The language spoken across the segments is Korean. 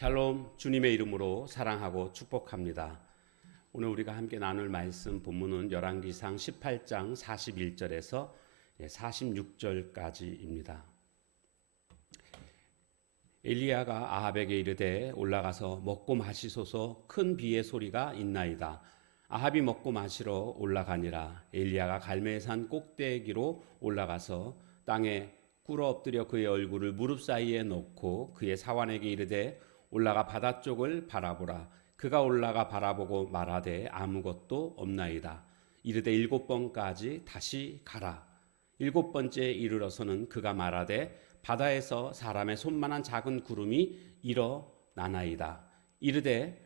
샬롬, 주님의 이름으로 사랑하고 축복합니다. 오늘 우리가 함께 나눌 말씀 본문은 열왕기상 18장 41절에서 46절까지입니다. 엘리야가 아합에게 이르되 올라가서 먹고 마시소서, 큰 비의 소리가 있나이다. 아합이 먹고 마시러 올라가니라. 엘리야가 갈멜산 꼭대기로 올라가서 땅에 꿇어 엎드려 그의 얼굴을 무릎 사이에 놓고 그의 사환에게 이르되 올라가 바다 쪽을 바라보라. 그가 올라가 바라보고 말하되 아무것도 없나이다. 이르되 7번까지 다시 가라. 7번째에 이르러서는 그가 말하되 바다에서 사람의 손만한 작은 구름이 일어나나이다. 이르되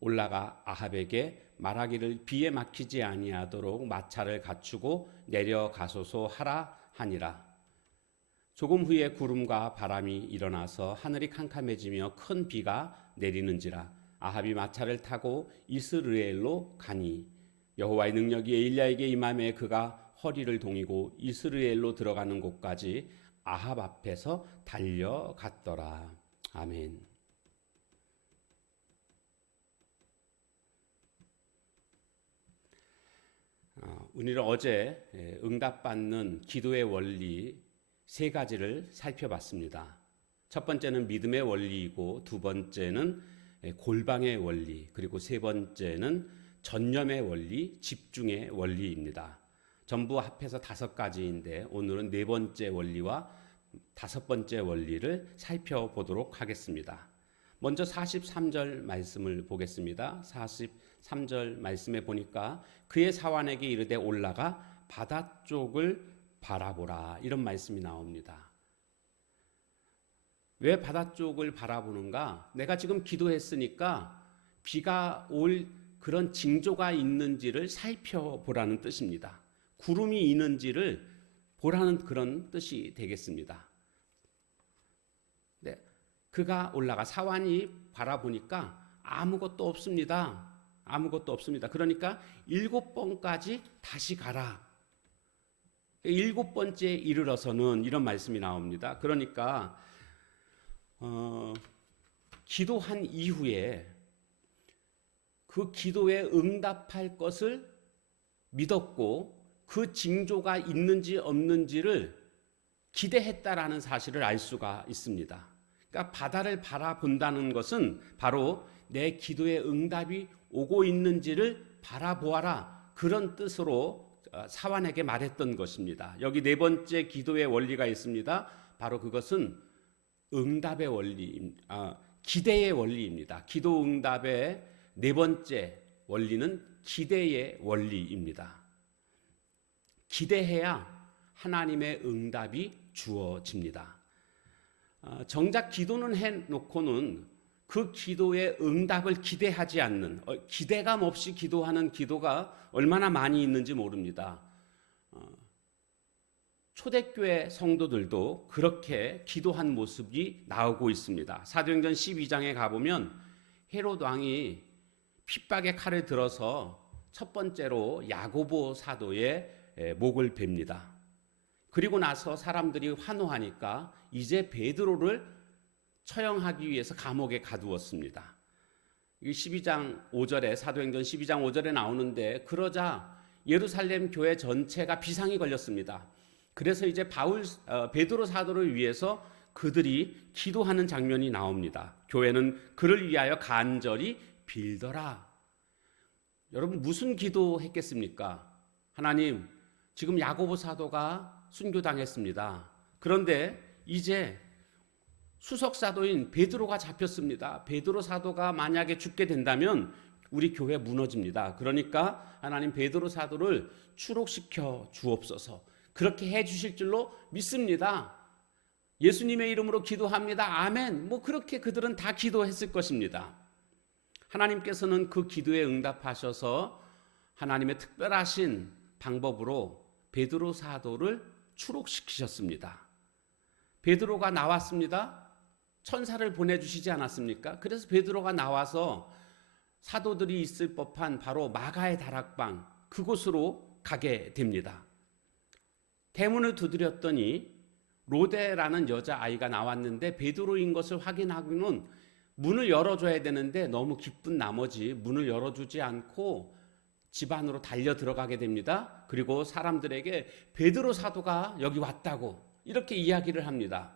올라가 아합에게 말하기를 비에 막히지 아니하도록 마차를 갖추고 내려가소서 하라 하니라. 조금 후에 구름과 바람이 일어나서 하늘이 캄캄해지며 큰 비가 내리는지라. 아합이 마차를 타고 이스르엘로 가니 여호와의 능력이 엘리야에게 임함에 그가 허리를 동이고 이스르엘로 들어가는 곳까지 아합 앞에서 달려갔더라. 아멘. 오늘은 어제 응답받는 기도의 원리 세 가지를 살펴봤습니다. 첫 번째는 믿음의 원리이고, 두 번째는 골방의 원리, 그리고 세 번째는 전념의 원리, 집중의 원리입니다. 전부 합해서 5가지인데 오늘은 네 번째 원리와 5번째 원리를 살펴보도록 하겠습니다. 먼저 43절 말씀을 보겠습니다. 43절 말씀에 보니까 그의 사환에게 이르되 올라가 바다 쪽을 바라보라, 이런 말씀이 나옵니다. 왜 바다 쪽을 바라보는가? 내가 지금 기도했으니까 비가 올 그런 징조가 있는지를 살펴보라는 뜻입니다. 구름이 있는지를 보라는 그런 뜻이 되겠습니다. 네, 그가 올라가 사환이 바라보니까 아무것도 없습니다. 아무것도 없습니다. 그러니까 7번까지 다시 가라. 7번째에 이르러서는 이런 말씀이 나옵니다. 그러니까 기도한 이후에 그 기도에 응답할 것을 믿었고 그 징조가 있는지 없는지를 기대했다라는 사실을 알 수가 있습니다. 그러니까 바다를 바라본다는 것은 바로 내 기도에 응답이 오고 있는지를 바라보아라, 그런 뜻으로 사환에게 말했던 것입니다. 여기 네 번째 기도의 원리가 있습니다. 바로 그것은 응답의 원리, 기대의 원리입니다. 기도 응답의 네 번째 원리는 기대의 원리입니다. 기대해야 하나님의 응답이 주어집니다. 정작 기도는 해놓고는 그 기도의 응답을 기대하지 않는, 기대감 없이 기도하는 기도가 얼마나 많이 있는지 모릅니다. 초대교회 성도들도 그렇게 기도한 모습이 나오고 있습니다. 사도행전 12장에 가보면 헤롯 왕이 핍박의 칼을 들어서 첫 번째로 야고보 사도의 목을 베입니다. 그리고 나서 사람들이 환호하니까 이제 베드로를 처형하기 위해서 감옥에 가두었습니다. 12장 5절에, 사도행전 12장 5절에 나오는데, 그러자 예루살렘 교회 전체가 비상이 걸렸습니다. 그래서 이제 베드로 사도를 위해서 그들이 기도하는 장면이 나옵니다. 교회는 그를 위하여 간절히 빌더라. 여러분, 무슨 기도했겠습니까? 하나님, 지금 야고보 사도가 순교당했습니다. 그런데 이제 수석 사도인 베드로가 잡혔습니다. 베드로 사도가 만약에 죽게 된다면 우리 교회 무너집니다. 그러니까 하나님, 베드로 사도를 추록시켜 주옵소서. 그렇게 해 주실 줄로 믿습니다. 예수님의 이름으로 기도합니다. 아멘. 그렇게 그들은 다 기도했을 것입니다. 하나님께서는 그 기도에 응답하셔서 하나님의 특별하신 방법으로 베드로 사도를 추록시키셨습니다. 베드로가 나왔습니다. 천사를 보내주시지 않았습니까? 그래서 베드로가 나와서 사도들이 있을 법한 바로 마가의 다락방, 그곳으로 가게 됩니다. 대문을 두드렸더니 로데라는 여자아이가 나왔는데 베드로인 것을 확인하고는 문을 열어줘야 되는데 너무 기쁜 나머지 문을 열어주지 않고 집 안으로 달려 들어가게 됩니다. 그리고 사람들에게 베드로 사도가 여기 왔다고 이렇게 이야기를 합니다.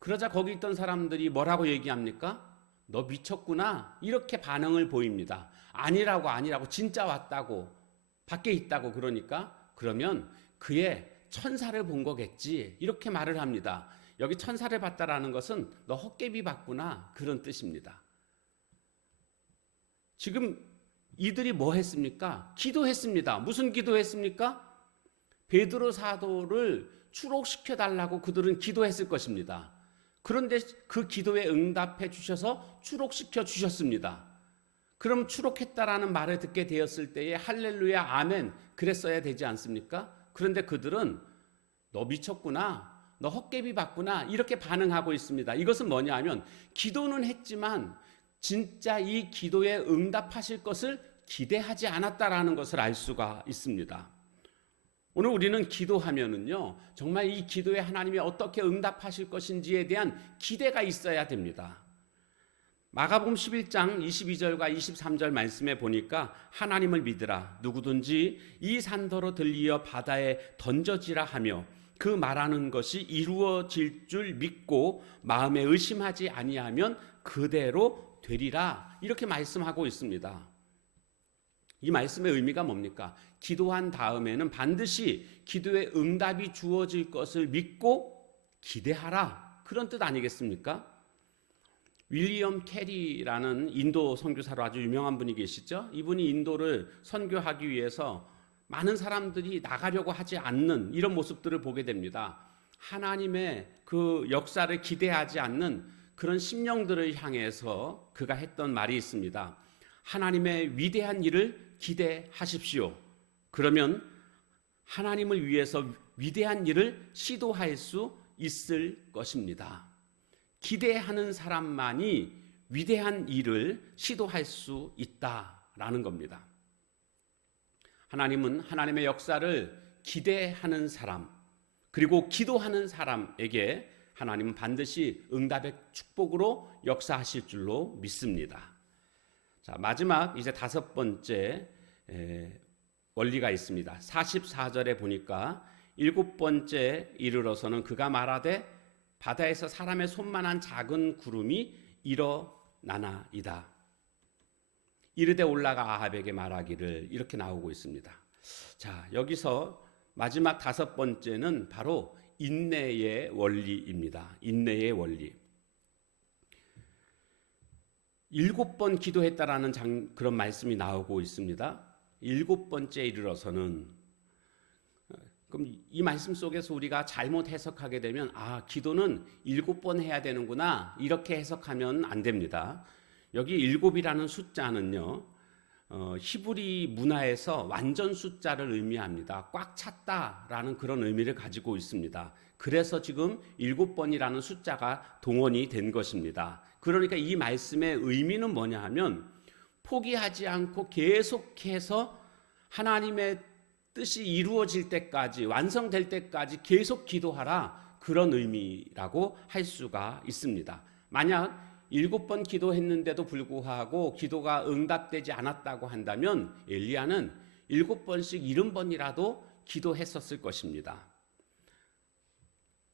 그러자 거기 있던 사람들이 뭐라고 얘기합니까? 너 미쳤구나 이렇게 반응을 보입니다. 아니라고 진짜 왔다고 밖에 있다고 그러니까 그러면 그의 천사를 본 거겠지 이렇게 말을 합니다. 여기 천사를 봤다라는 것은 너 헛개비 봤구나 그런 뜻입니다. 지금 이들이 뭐 했습니까? 기도했습니다. 무슨 기도했습니까? 베드로 사도를 추록시켜 달라고 그들은 기도했을 것입니다. 그런데 그 기도에 응답해 주셔서 추록시켜 주셨습니다. 그럼 추록했다라는 말을 듣게 되었을 때에 할렐루야 아멘 그랬어야 되지 않습니까? 그런데 그들은 너 미쳤구나 너 헛개비 봤구나 이렇게 반응하고 있습니다. 이것은 뭐냐 하면 기도는 했지만 진짜 이 기도에 응답하실 것을 기대하지 않았다라는 것을 알 수가 있습니다. 오늘 우리는 기도하면은요, 정말 이 기도에 하나님이 어떻게 응답하실 것인지에 대한 기대가 있어야 됩니다. 마가복음 11장 22절과 23절 말씀에 보니까 하나님을 믿으라 누구든지 이 산더러 들리어 바다에 던져지라 하며 그 말하는 것이 이루어질 줄 믿고 마음에 의심하지 아니하면 그대로 되리라 이렇게 말씀하고 있습니다. 이 말씀의 의미가 뭡니까? 기도한 다음에는 반드시 기도의 응답이 주어질 것을 믿고 기대하라 그런 뜻 아니겠습니까? 윌리엄 캐리라는 인도 선교사로 아주 유명한 분이 계시죠. 이분이 인도를 선교하기 위해서 많은 사람들이 나가려고 하지 않는 이런 모습들을 보게 됩니다. 하나님의 그 역사를 기대하지 않는 그런 심령들을 향해서 그가 했던 말이 있습니다. 하나님의 위대한 일을 기대하십시오. 그러면 하나님을 위해서 위대한 일을 시도할 수 있을 것입니다. 기대하는 사람만이 위대한 일을 시도할 수 있다라는 겁니다. 하나님은 하나님의 역사를 기대하는 사람 그리고 기도하는 사람에게 하나님은 반드시 응답의 축복으로 역사하실 줄로 믿습니다. 자, 마지막 이제 5번째 원리가 있습니다. 44절에 보니까 7번째 이르러서는 그가 말하되 바다에서 사람의 손만한 작은 구름이 일어나나이다. 이르되 올라가 아합에게 말하기를 이렇게 나오고 있습니다. 자, 여기서 마지막 5번째는 바로 인내의 원리입니다. 인내의 원리. 7번 기도했다라는 그런 말씀이 나오고 있습니다. 7번째 이르러서는 그럼 이 말씀 속에서 우리가 잘못 해석하게 되면 기도는 7번 해야 되는구나 이렇게 해석하면 안 됩니다. 여기 7이라는 숫자는요 히브리 문화에서 완전 숫자를 의미합니다. 꽉 찼다라는 그런 의미를 가지고 있습니다. 그래서 지금 7번이라는 숫자가 동원이 된 것입니다. 그러니까 이 말씀의 의미는 뭐냐 하면 포기하지 않고 계속해서 하나님의 뜻이 이루어질 때까지 완성될 때까지 계속 기도하라 그런 의미라고 할 수가 있습니다. 만약 7번 기도했는데도 불구하고 기도가 응답되지 않았다고 한다면 엘리야는 7번씩 70번이라도 기도했었을 것입니다.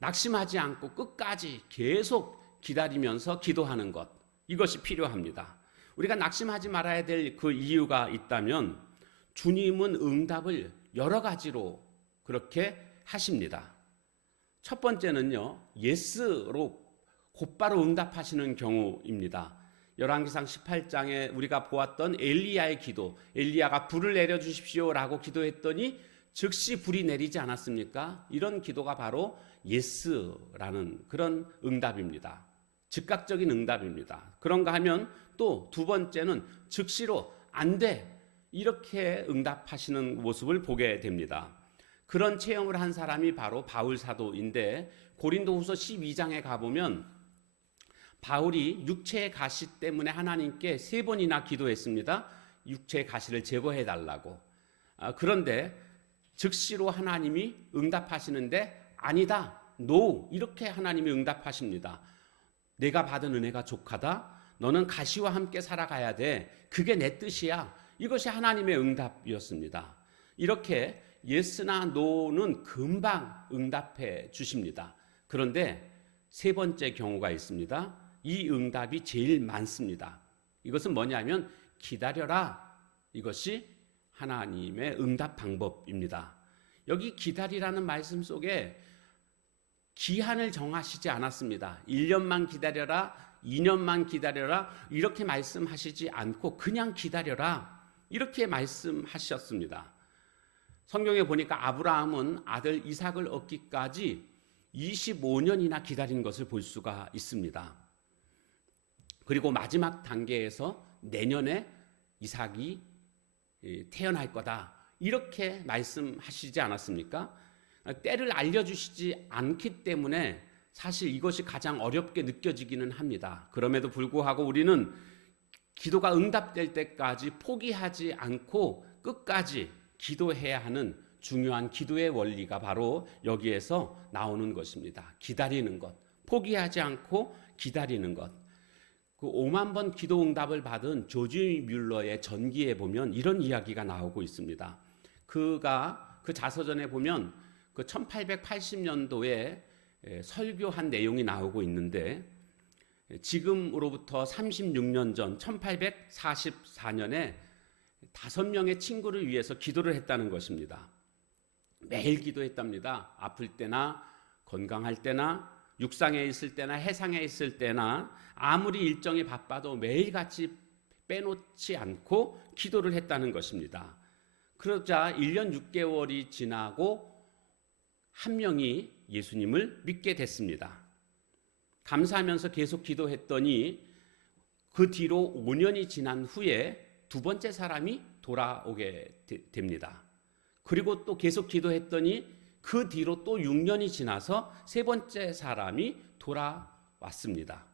낙심하지 않고 끝까지 계속 기다리면서 기도하는 것 이것이 필요합니다. 우리가 낙심하지 말아야 될 그 이유가 있다면 주님은 응답을 여러 가지로 그렇게 하십니다. 첫 번째는요, 예스로 곧바로 응답하시는 경우입니다. 열왕기상 18장에 우리가 보았던 엘리야의 기도, 엘리야가 불을 내려주십시오라고 기도했더니 즉시 불이 내리지 않았습니까? 이런 기도가 바로 예스라는 그런 응답입니다. 즉각적인 응답입니다. 그런가 하면 또 두 번째는 즉시로 안 돼. 이렇게 응답하시는 모습을 보게 됩니다. 그런 체험을 한 사람이 바로 바울 사도인데 고린도후서 12장에 가보면 바울이 육체의 가시 때문에 하나님께 3번이나 기도했습니다. 육체의 가시를 제거해 달라고. 그런데 즉시로 하나님이 응답하시는데 아니다, no 이렇게 하나님이 응답하십니다. 내가 받은 은혜가 족하다. 너는 가시와 함께 살아가야 돼. 그게 내 뜻이야. 이것이 하나님의 응답이었습니다. 이렇게 예스나 노는 금방 응답해 주십니다. 그런데 세 번째 경우가 있습니다. 이 응답이 제일 많습니다. 이것은 뭐냐면 기다려라. 이것이 하나님의 응답 방법입니다. 여기 기다리라는 말씀 속에 기한을 정하시지 않았습니다. 1년만 기다려라, 2년만 기다려라 이렇게 말씀하시지 않고 그냥 기다려라 이렇게 말씀하셨습니다. 성경에 보니까 아브라함은 아들 이삭을 얻기까지 25년이나 기다린 것을 볼 수가 있습니다. 그리고 마지막 단계에서 내년에 이삭이 태어날 거다 이렇게 말씀하시지 않았습니까? 때를 알려주시지 않기 때문에 사실 이것이 가장 어렵게 느껴지기는 합니다. 그럼에도 불구하고 우리는 기도가 응답될 때까지 포기하지 않고 끝까지 기도해야 하는 중요한 기도의 원리가 바로 여기에서 나오는 것입니다. 기다리는 것, 포기하지 않고 기다리는 것. 그 5만 번 기도 응답을 받은 조지 뮬러의 전기에 보면 이런 이야기가 나오고 있습니다. 그가 그 자서전에 보면 그 1880년도에 설교한 내용이 나오고 있는데 지금으로부터 36년 전 1844년에 5명의 친구를 위해서 기도를 했다는 것입니다. 매일 기도했답니다. 아플 때나 건강할 때나 육상에 있을 때나 해상에 있을 때나 아무리 일정이 바빠도 매일같이 빼놓지 않고 기도를 했다는 것입니다. 그러자 1년 6개월이 지나고 한 명이 예수님을 믿게 됐습니다. 감사하면서 계속 기도했더니 그 뒤로 5년이 지난 후에 두 번째 사람이 돌아오게 됩니다. 그리고 또 계속 기도했더니 그 뒤로 또 6년이 지나서 세 번째 사람이 돌아왔습니다.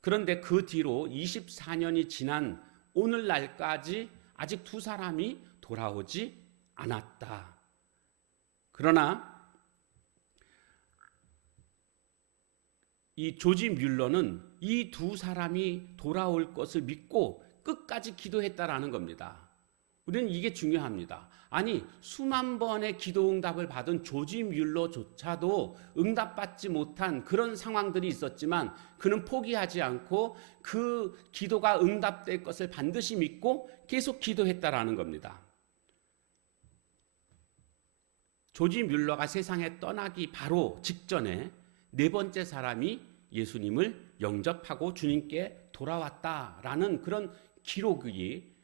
그런데 그 뒤로 24년이 지난 오늘날까지 아직 두 사람이 돌아오지 않았다. 그러나 이 조지 뮬러는 이 두 사람이 돌아올 것을 믿고 끝까지 기도했다라는 겁니다. 우리는 이게 중요합니다. 아니 수만 번의 기도 응답을 받은 조지 뮬러조차도 응답받지 못한 그런 상황들이 있었지만 그는 포기하지 않고 그 기도가 응답될 것을 반드시 믿고 계속 기도했다라는 겁니다. 조지 뮬러가 세상에 떠나기 바로 직전에 네 번째 사람이 예수님을 영접하고 주님께 돌아왔다라는 그런 기록이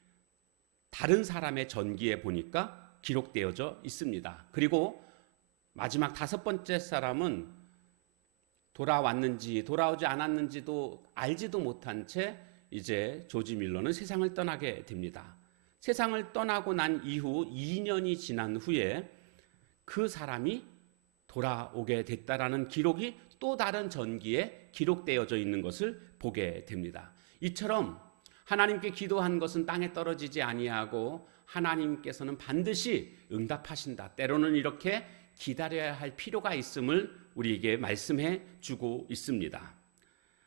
다른 사람의 전기에 보니까 기록되어져 있습니다. 그리고 마지막 다섯 번째 사람은 돌아왔는지 돌아오지 않았는지도 알지도 못한 채 이제 조지 뮬러는 세상을 떠나게 됩니다. 세상을 떠나고 난 이후 2년이 지난 후에 그 사람이 돌아오게 됐다라는 기록이 또 다른 전기에 기록되어져 있는 것을 보게 됩니다. 이처럼 하나님께 기도한 것은 땅에 떨어지지 아니하고 하나님께서는 반드시 응답하신다. 때로는 이렇게 기다려야 할 필요가 있음을 우리에게 말씀해 주고 있습니다.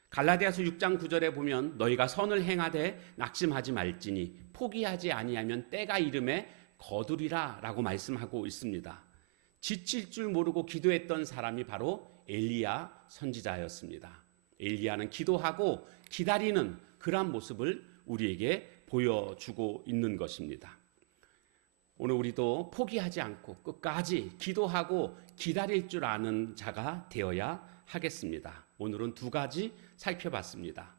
갈라디아서 6장 9절에 보면 너희가 선을 행하되 낙심하지 말지니 포기하지 아니하면 때가 이름에 거두리라 라고 말씀하고 있습니다. 지칠 줄 모르고 기도했던 사람이 바로 엘리야 선지자였습니다. 엘리야는 기도하고 기다리는 그러한 모습을 우리에게 보여주고 있는 것입니다. 오늘 우리도 포기하지 않고 끝까지 기도하고 기다릴 줄 아는 자가 되어야 하겠습니다. 오늘은 두 가지 살펴봤습니다.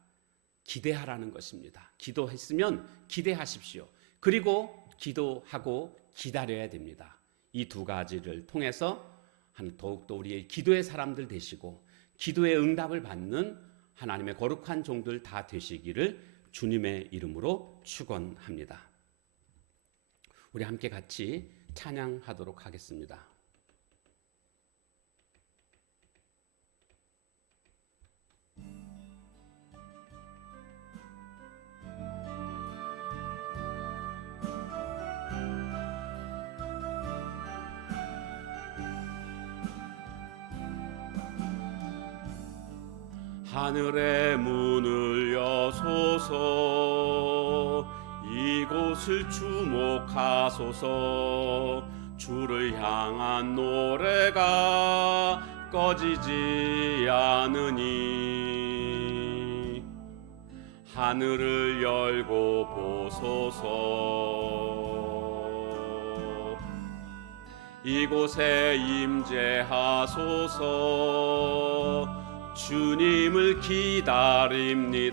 기대하라는 것입니다. 기도했으면 기대하십시오. 그리고 기도하고 기다려야 됩니다. 이 두 가지를 통해서 더욱더 우리의 기도의 사람들 되시고 기도의 응답을 받는 하나님의 거룩한 종들 다 되시기를 주님의 이름으로 축원합니다. 우리 함께 같이 찬양하도록 하겠습니다. 하늘의 문을 여소서 이곳을 주목하소서. 주를 향한 노래가 꺼지지 않으니 하늘을 열고 보소서. 이곳에 임재하소서. 주님을 기다립니다.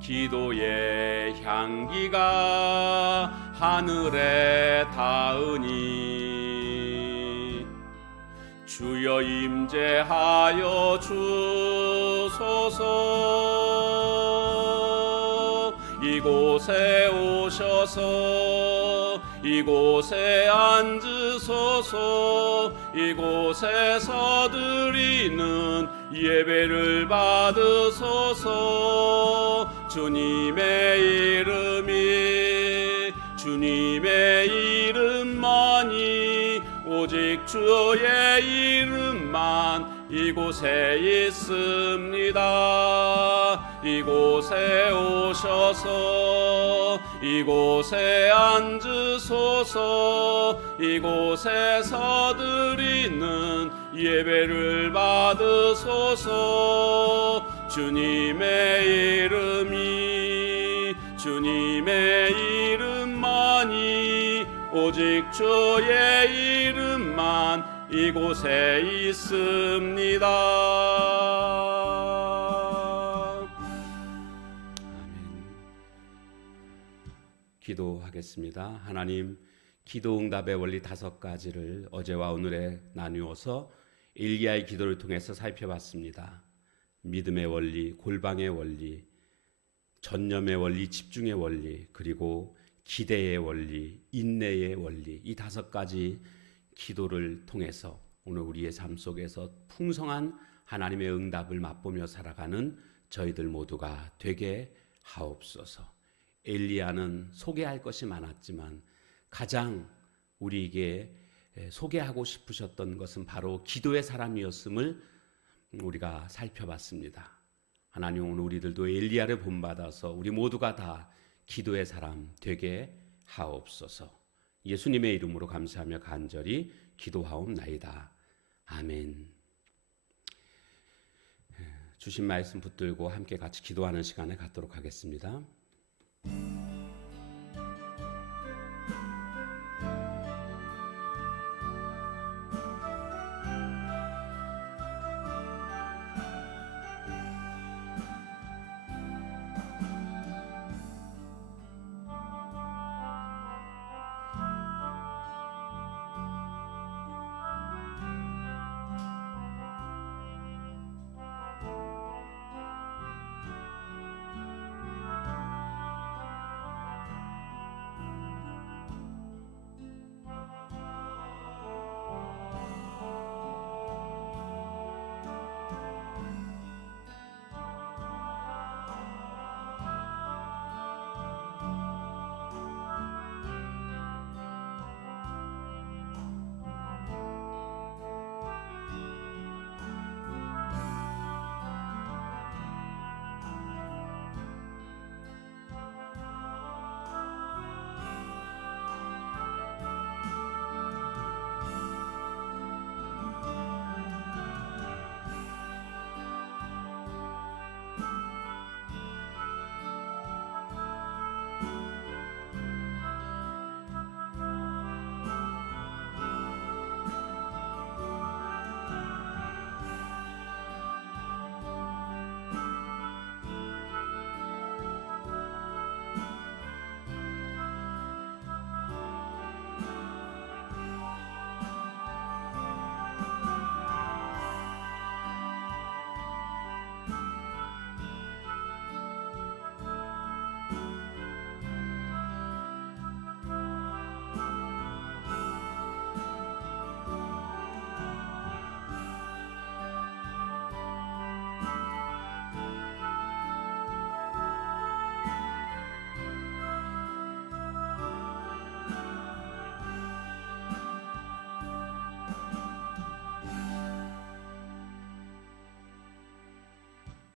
기도의 향기가 하늘에 닿으니 주여 임재하여 주소서. 이곳에 오셔서 이곳에 앉으소서. 이곳에서 드리는 예배를 받으소서. 주님의 이름만이 오직 주의 이름만 이곳에 있습니다. 이곳에 오셔서 이곳에 앉으소서. 이곳에서 드리는 예배를 받으소서. 주님의 이름만이 오직 주의 이름만 이곳에 있습니다. 아멘. 기도하겠습니다. 하나님, 기도응답의 원리 5가지를 어제와 오늘에 나누어서 엘리야의 기도를 통해서 살펴봤습니다. 믿음의 원리, 골방의 원리, 전념의 원리, 집중의 원리, 그리고 기대의 원리, 인내의 원리, 이 5가지 기도를 통해서 오늘 우리의 삶 속에서 풍성한 하나님의 응답을 맛보며 살아가는 저희들 모두가 되게 하옵소서. 엘리야는 소개할 것이 많았지만 가장 우리에게 소개하고 싶으셨던 것은 바로 기도의 사람이었음을 우리가 살펴봤습니다. 하나님, 오늘 우리들도 엘리야를 본받아서 우리 모두가 다 기도의 사람 되게 하옵소서. 예수님의 이름으로 감사하며 간절히 기도하옵나이다. 아멘. 주신 말씀 붙들고 함께 같이 기도하는 시간을 갖도록 하겠습니다.